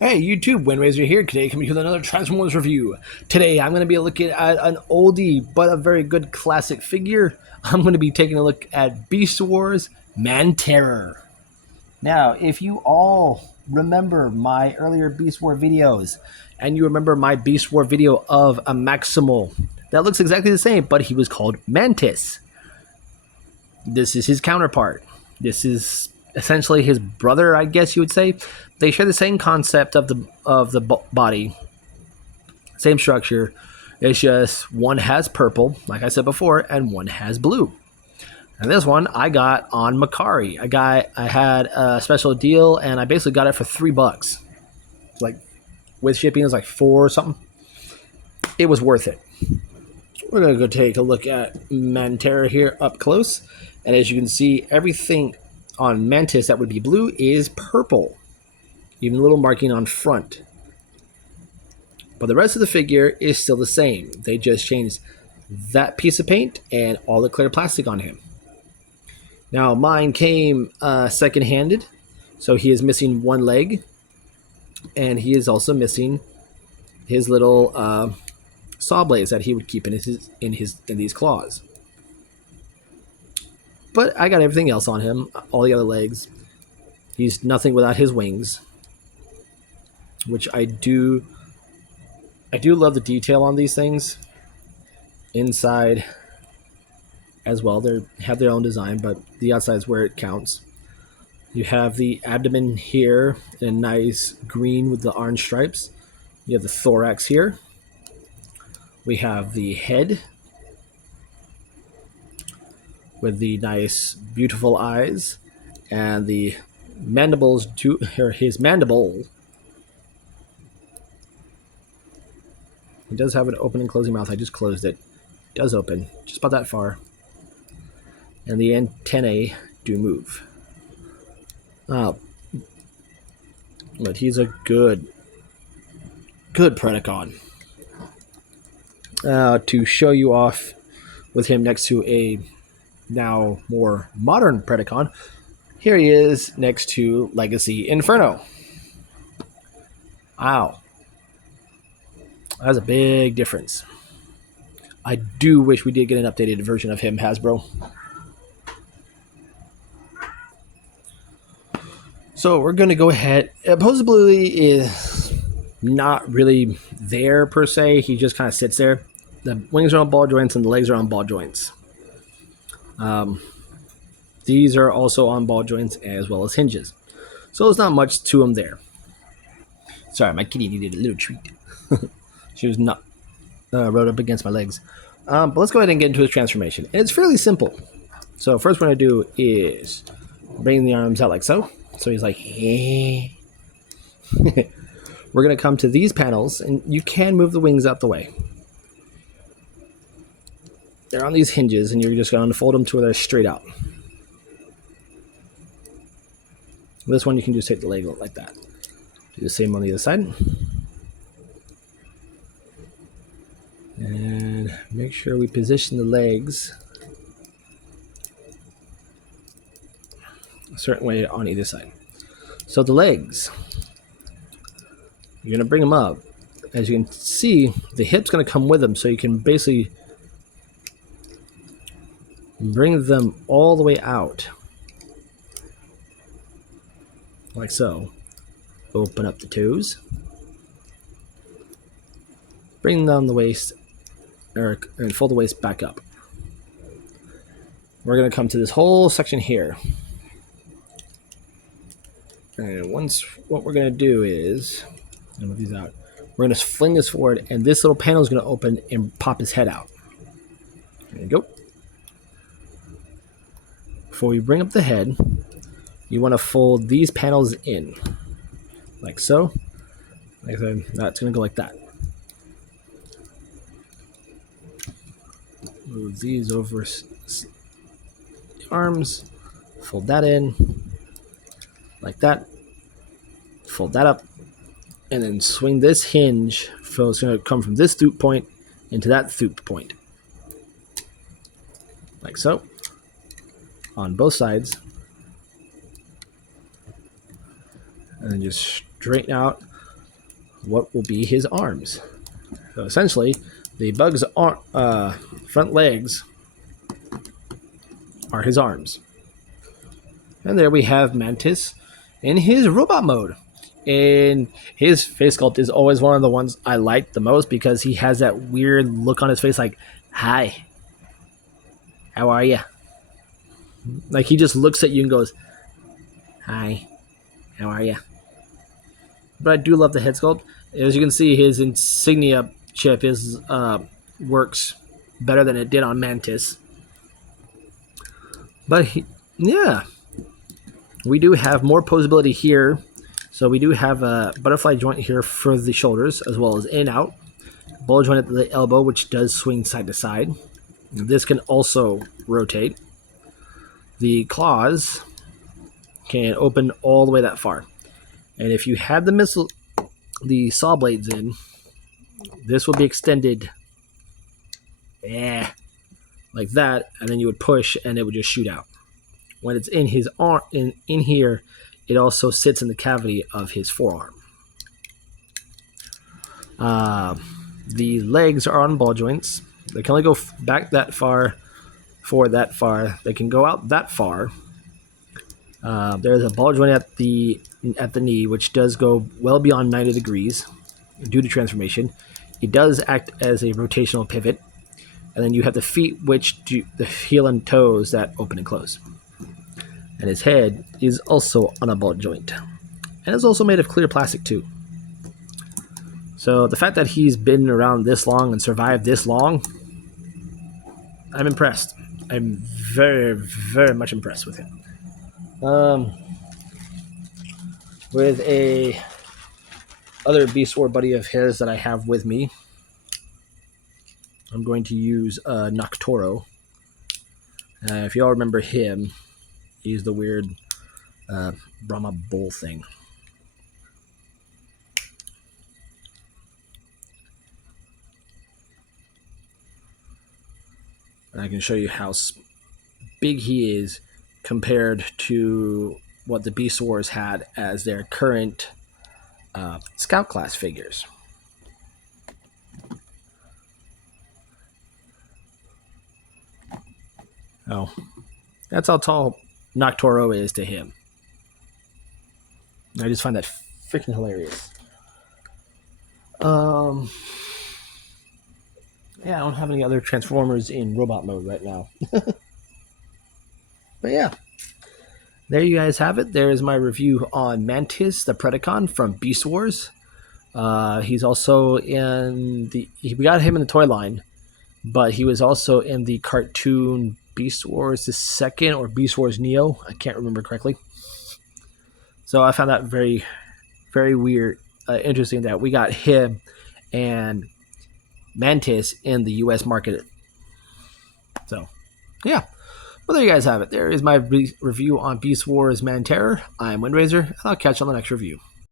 Hey YouTube, Windraiser here. Today coming to you with another Transformers review. Today I'm going to be looking at an oldie but a very good classic figure. I'm going to be taking a look at Beast Wars Manterror. Now, if you all remember my earlier Beast War videos, and you remember my Beast War video of a Maximal that looks exactly the same, but he was called Mantis. This is his counterpart. This is essentially his brother, I guess you would say. They share the same concept of the body, same structure. It's just one has purple, like I said before, and one has blue. And this one I got on Macari. I had a special deal, and I basically got it for $3. Like with shipping, it was like 4 or something. It was worth it. We're gonna go take a look at Manterror here up close, and as you can see, everything on Mantis that would be blue is purple. Even a little marking on front. But the rest of the figure is still the same. They just changed that piece of paint and all the clear plastic on him. Now mine came second-handed, so he is missing one leg, and he is also missing his little saw blades that he would keep in these claws. But I got everything else on him, all the other legs. He's nothing without his wings, which I do love the detail on these things. Inside as well, they have their own design, but the outside is where it counts. You have the abdomen here in a nice green with the orange stripes. You have the thorax here. We have the head with the nice beautiful eyes, and the mandibles or his mandible. He does have an open and closing mouth. I just closed it. It does open just about that far, and the antennae do move. But he's a good Predacon. To show you off with him next to a now more modern Predacon, here he is next to Legacy Inferno. Wow. That's a big difference. I do wish we did get an updated version of him, Hasbro. So we're going to go ahead. Opposability is not really there per se. He just kind of sits there. The wings are on ball joints and the legs are on ball joints. These are also on ball joints as well as hinges. So there's not much to him there. Sorry, my kitty needed a little treat. She was not rode up against my legs. But let's go ahead and get into his transformation. And it's fairly simple. So first what I'm going to do is bring the arms out like so. So he's like, hey. We're going to come to these panels, and you can move the wings out the way. They're on these hinges, and you're just going to fold them to where they're straight out. This one you can just take the leg like that. Do the same on the other side. And make sure we position the legs a certain way on either side. So the legs, you're going to bring them up. As you can see, the hip's going to come with them, so you can basically bring them all the way out. Like so. Open up the toes. Bring down the waist, and fold the waist back up. We're going to come to this whole section here. And once, what we're going to do is, move these out. We're going to fling this forward, and this little panel is going to open and pop his head out. There you go. Before we bring up the head, you want to fold these panels in, like so. Like I said, that's going to go like that. Move these over the arms, fold that in, like that. Fold that up, and then swing this hinge. So it's going to come from this throop point into that throop point, like so, on both sides. And then just straighten out what will be his arms. So essentially, the bug's front legs are his arms. And there we have Mantis in his robot mode. And his face sculpt is always one of the ones I like the most because he has that weird look on his face like, hi, how are you? Like he just looks at you and goes, hi, how are you? But I do love the head sculpt. As you can see, his insignia chip works better than it did on Mantis. But yeah, we do have more posability here. So we do have a butterfly joint here for the shoulders, as well as in out. Ball joint at the elbow, which does swing side to side. This can also rotate. The claws can open all the way that far. And if you have the saw blades in, this will be extended like that, and then you would push and it would just shoot out. When it's in his arm, in here, it also sits in the cavity of his forearm. The legs are on ball joints. They can only go back that far, forward that far. They can go out that far. There's a ball joint at the knee, which does go well beyond 90 degrees due to transformation. It does act as a rotational pivot. And then you have the feet, which do the heel and toes that open and close. And his head is also on a ball joint. And it's also made of clear plastic too. So the fact that he's been around this long and survived this long, I'm impressed. I'm very, very much impressed with him. With a other Beast War buddy of his that I have with me, I'm going to use Noctoro. If y'all remember him, he's the weird Brahma bull thing. And I can show you how big he is compared to what the Beast Wars had as their current Scout class figures. Oh, that's how tall Noctoro is to him. I just find that freaking hilarious. Yeah, I don't have any other Transformers in robot mode right now. But yeah, there you guys have it. There is my review on Mantis, the Predacon from Beast Wars. He's also in we got him in the toy line, but he was also in the cartoon Beast Wars the second or Beast Wars Neo. I can't remember correctly. So I found that very, very weird, interesting that we got him and Mantis in the U.S. market. So, yeah. Well, there you guys have it. There is my review on Beast Wars Manterror. I'm Windraiser, and I'll catch you on the next review.